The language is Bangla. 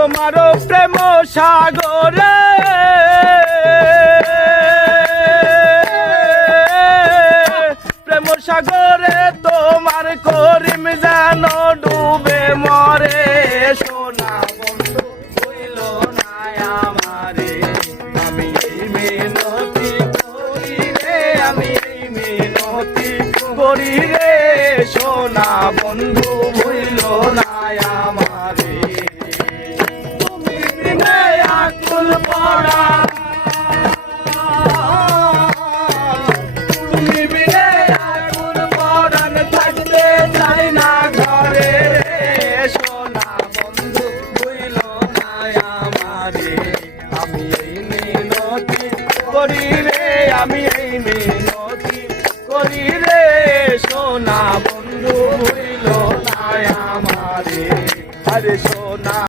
তোমারও প্রেম সাগরে প্রেম সাগরে তোমার করিম যেন ডুবে মরে সোনা বন্ধু হইল না আমারে আমি এই মিনতি করি রে আমি এই মিনতি করি রে সোনা বন্ধু হইল না আমারে তুমি বিনে আকুল পড়া